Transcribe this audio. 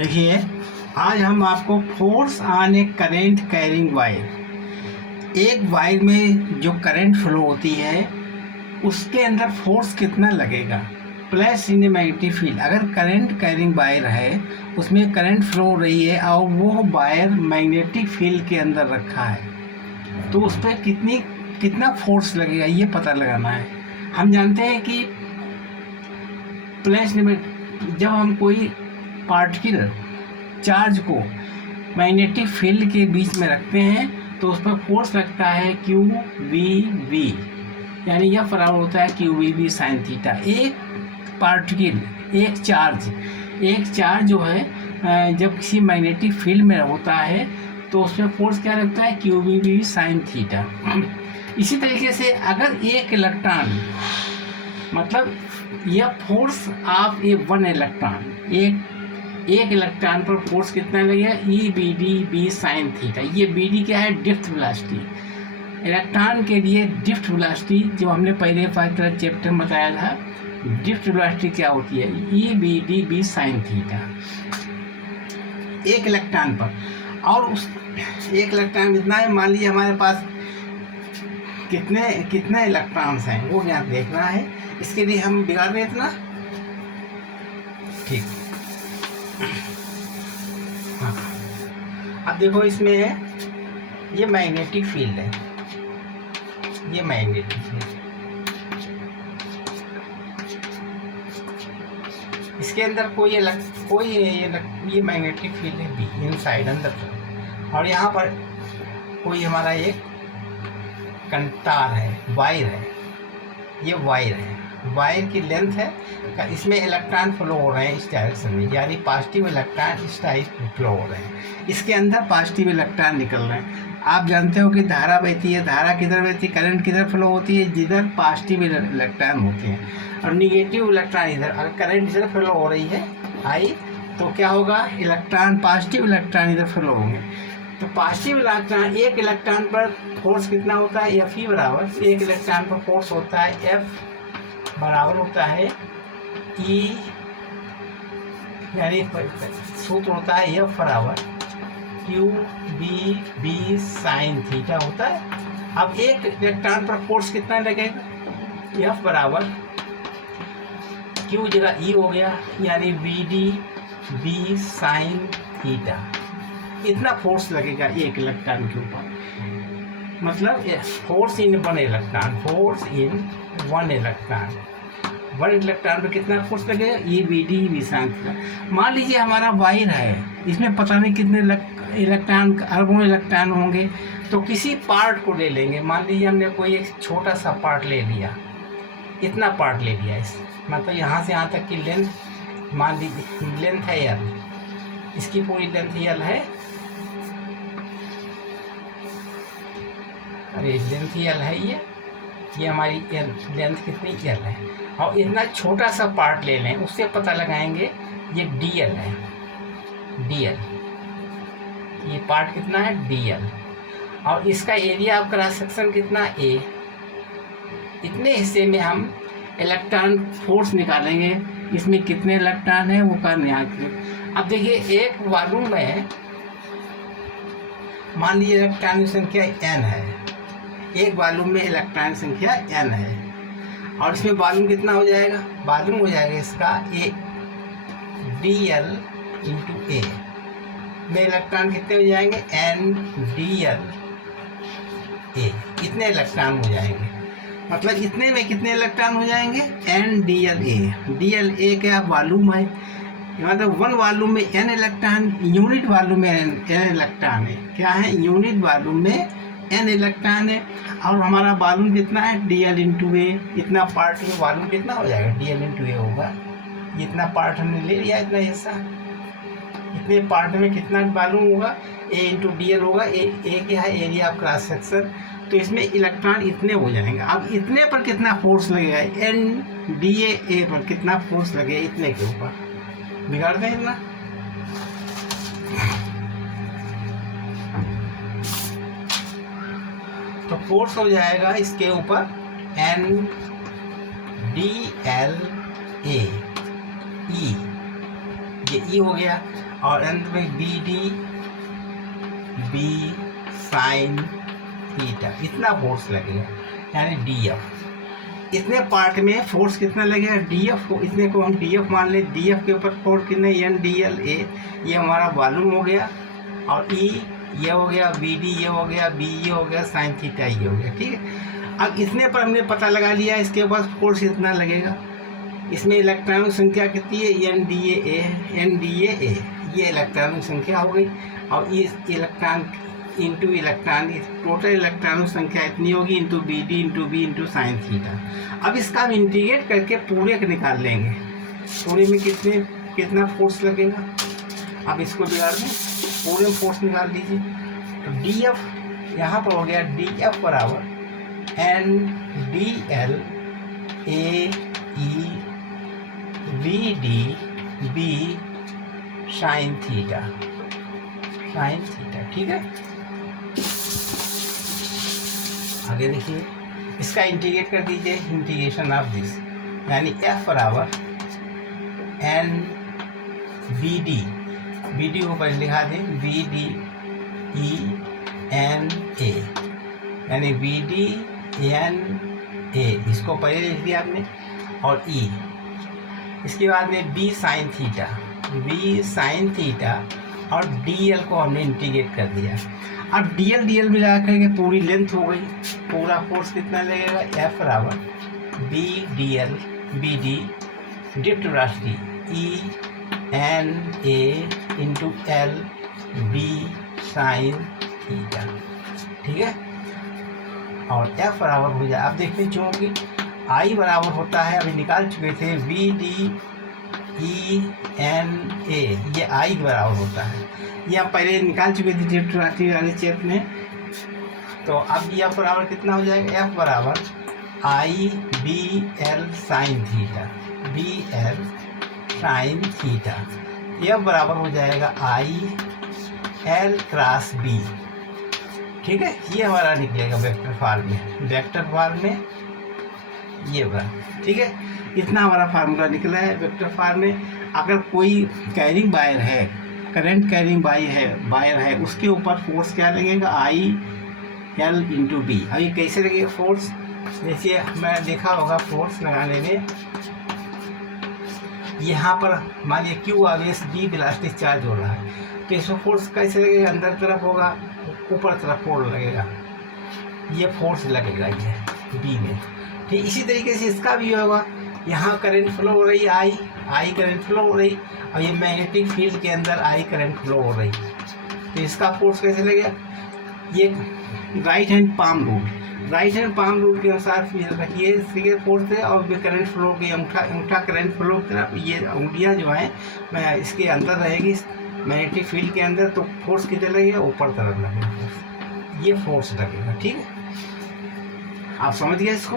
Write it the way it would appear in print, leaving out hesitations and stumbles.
देखिए, आज हम आपको force on A current carrying wire, एक वायर में जो करंट फ्लो होती है उसके अंदर फोर्स कितना लगेगा प्लस इन मैग्नेटिक फील्ड। अगर करंट कैरिंग वायर है, उसमें करंट फ्लो हो रही है और वो वायर मैग्नेटिक फील्ड के अंदर रखा है, तो उस पर कितना फोर्स लगेगा ये पता लगाना है। हम जानते हैं कि प्लस जब हम कोई पार्टिकल चार्ज को मैग्नेटिक फील्ड के बीच में रखते हैं तो उस पर फोर्स लगता है क्यू वी वी, यानी यह बराबर होता है Q V V sine theta. एक पार्टिकल, एक चार्ज जो है जब किसी मैग्नेटिक फील्ड में होता है तो उस पर फोर्स क्या लगता है Q V V sine theta. इसी तरीके से अगर एक इलेक्ट्रॉन, मतलब यह force of a one electron, एक इलेक्ट्रॉन पर फोर्स कितना लगेगा E B D B sine theta. ये बी डी क्या है, ड्रिफ्ट वेलोसिटी। इलेक्ट्रॉन के लिए ड्रिफ्ट वेलोसिटी जो हमने पहले फाइव चैप्टर में बताया था, ड्रिफ्ट वेलोसिटी क्या होती है E B D B sine theta एक इलेक्ट्रॉन पर। और उस एक इलेक्ट्रॉन कितना है, मान लीजिए हमारे पास कितने इलेक्ट्रॉन्स हैं वो यहाँ देखना है। इसके लिए हम बिगाड़ रहे इतना, ठीक। हाँ, अब देखो इसमें ये मैग्नेटिक फील्ड है, ये मैग्नेटिक फील्ड, इसके अंदर ये मैग्नेटिक फील्ड है बी इनसाइड अंदर, और यहाँ पर कोई हमारा एक कंटार है, वायर है, ये वायर है, वायर की लेंथ है, इसमें इलेक्ट्रॉन फ्लो हो रहे हैं इस डायरेक्शन में, यानी पॉजिटिव इलेक्ट्रॉन इस टाइप फ्लो हो रहे हैं, इसके अंदर पॉजिटिव इलेक्ट्रॉन निकल रहे हैं। आप जानते हो कि धारा बहती है, धारा किधर बहती है, करंट किधर फ्लो होती है, जिधर पॉजिटिव इलेक्ट्रॉन होते हैं, और निगेटिव इलेक्ट्रॉन इधर। अगर करंट इधर फ्लो हो रही है आई, तो क्या होगा, इलेक्ट्रॉन पॉजिटिव इलेक्ट्रॉन इधर फ्लो होंगे। तो पॉजिटिव इलेक्ट्रॉन, एक इलेक्ट्रॉन पर फोर्स कितना होता है एफ ई बराबर, एक इलेक्ट्रॉन पर फोर्स होता है एफ बराबर होता है ई, यानी सूत्र होता है एफ बराबर Q B B sine theta होता है। अब एक इलेक्ट्रॉन पर फोर्स कितना लगेगा, एफ बराबर क्यू जगह ई हो गया, यानी B D B sine theta, इतना फोर्स लगेगा एक इलेक्ट्रॉन के ऊपर। मतलब force in one electron, force in one electron पर कितना फोर्स लगेगा E B D B sine theta. मान लीजिए हमारा वायर है, इसमें पता नहीं कितने इलेक्ट्रॉन, अरबों इलेक्ट्रॉन होंगे, तो किसी पार्ट को ले लेंगे। मान लीजिए हमने कोई एक छोटा सा पार्ट ले लिया, इतना पार्ट ले लिया, इस मतलब यहाँ से यहाँ तक की लेंथ, मान लीजिए लेंथ है एल, इसकी पूरी लेंथ एल है, अरे लेंथ एल है, ये हमारी लेंथ कितनी एल है, और इतना छोटा सा पार्ट ले लें, उससे पता लगाएंगे ये डी एल है, डी एल, ये पार्ट कितना है डी एल, और इसका एरिया ऑफ क्रॉस सेक्शन कितना ए। इतने हिस्से में हम इलेक्ट्रॉन फोर्स निकालेंगे, इसमें कितने इलेक्ट्रॉन है वो का यहाँ। अब देखिए एक वॉल्यूम में मान लीजिए इलेक्ट्रॉन की संख्या n है, एक वॉल्यूम में इलेक्ट्रॉन संख्या n है, और इसमें वॉल्यूम कितना हो जाएगा, वॉल्यूम हो जाएगा इसका ए डी एल इंटू ए में इलेक्ट्रॉन कितने हो जाएंगे n डी एल ए, इतने इलेक्ट्रॉन हो जाएंगे। मतलब इतने में कितने इलेक्ट्रॉन हो जाएंगे n डी एल ए, डी एल ए क्या वॉल्यूम है, मतलब वन वॉल्यूम में n इलेक्ट्रॉन, यूनिट वॉल्यूम में n इलेक्ट्रॉन है, क्या है यूनिट वॉल्यूम में n इलेक्ट्रॉन है, और हमारा वॉल्यूम कितना है डी एल इंटू ए, इतना पार्ट में वॉल्यूम कितना हो जाएगा डी एल इंटू ए होगा, इतना पार्ट हमने ले लिया, इतना हिस्सा, इतने पार्ट में कितना वॉल्यूम होगा ए इंटू डी एल होगा, ए क्या है एरिया ऑफ क्रॉस सेक्शन, तो इसमें इलेक्ट्रॉन इतने हो जाएंगे। अब इतने पर कितना फोर्स लगेगा एन डी ए पर कितना फोर्स लगेगा इतने के ऊपर, बिगाड़ दें इतना। तो फोर्स हो जाएगा इसके ऊपर N D L A E, ये ई हो गया, और अंत में B D B sine theta, इतना फोर्स लगेगा, यानी डी एफ। इतने पार्ट में फोर्स कितना लगेगा, डी एफ को, इतने को हम डी एफ मान ले। डी एफ के ऊपर फोर्स कितने, एन डी एल ए, ये हमारा वॉल्यूम हो गया, और ई ये हो गया, बी डी ये हो गया, बी ये हो गया, साइन थीटा ये हो गया, ठीक है। अब इतने पर हमने पता लगा लिया, इसके बाद फोर्स कितना लगेगा। इसमें इलेक्ट्रॉनों की संख्या कितनी है, एन डी ए, ये इलेक्ट्रॉनों की संख्या हो गई, और इस इलेक्ट्रॉन इंटू इलेक्ट्रॉन, टोटल इलेक्ट्रॉनों की संख्या इतनी होगी, into B D into B into sine theta. अब इसका हम इंटीग्रेट करके पूरे को निकाल लेंगे, पूरे में कितना फोर्स लगेगा। अब इसको बिगाड़ दें, पूरे में फोर्स निकाल लीजिए। तो डी एफ यहाँ पर हो गया, डी एफ बराबर N D L A E V D B sine theta, ठीक है। आगे देखिए, इसका इंटीग्रेट कर दीजिए, इंटीग्रेशन ऑफ दिस, यानी एफ बराबर एन बी डी को पहले लिखा दें, B D E N A, यानी बी डी एन ए, इसको पहले लिख दिया आपने, और ई, इसके बाद में बी साइन थीटा, और डी एल को हमने इंटीग्रेट कर दिया। अब डी एल मिला करके पूरी लेंथ हो गई, पूरा फोर्स कितना लगेगा, एफ बराबर B D L B D dipped velocity E N A into L B sine theta, ठीक है। और एफ बराबर हो जाए, अब देखते हैं चूँकि आई बराबर होता है, अभी निकाल चुके थे, B D E N A, ये आई बराबर होता है, ये हम पहले निकाल चुके थे डिप्ट वेलोसिटी वाले चेप में। तो अब एफ बराबर कितना हो जाएगा, एफ बराबर I B L sine theta, B L sine theta, F बराबर हो जाएगा आई एल क्रॉस बी, ठीक है। ये हमारा निकलेगा वेक्टर फॉर्म में, ये बड़ा, ठीक है। इतना हमारा फार्मूला निकला है वेक्टर फॉर्म में। अगर कोई कैरिंग वायर है, करंट कैरिंग वायर है, उसके ऊपर फोर्स क्या लगेगा, आई एल इंटू बी। अब ये कैसे लगेगा फोर्स, देखिए मैं देखा होगा फोर्स लगाने में, यहाँ पर मान लीजिए क्यू आवेश डी इलास्टिक चार्ज हो रहा है, तो इसमें फोर्स कैसे लगेगा, अंदर तरफ होगा, ऊपर तरफ फोर्स लगेगा, ये फोर्स लगेगा ये बी में, ठीक। इसी तरीके से इसका भी होगा, यहाँ करंट फ्लो हो रही है, आई करंट फ्लो हो रही, और ये मैग्नेटिक फील्ड के अंदर आई करंट फ्लो हो रही, तो इसका फोर्स कैसे लगेगा, ये राइट हैंड पाम रूल के अनुसार रखिए, फिगर फोर्स है, और करंट फ्लो की अंगूठा करंट फ्लो की तरफ, ये उंगलियाँ जो हैं मैं इसके अंदर रहेगी मैग्नेटिक फील्ड के अंदर, तो फोर्स किधर लगेगा, ऊपर तरफ लगेगा, ये फोर्स लगेगा, ठीक है। आप समझ गए इसको।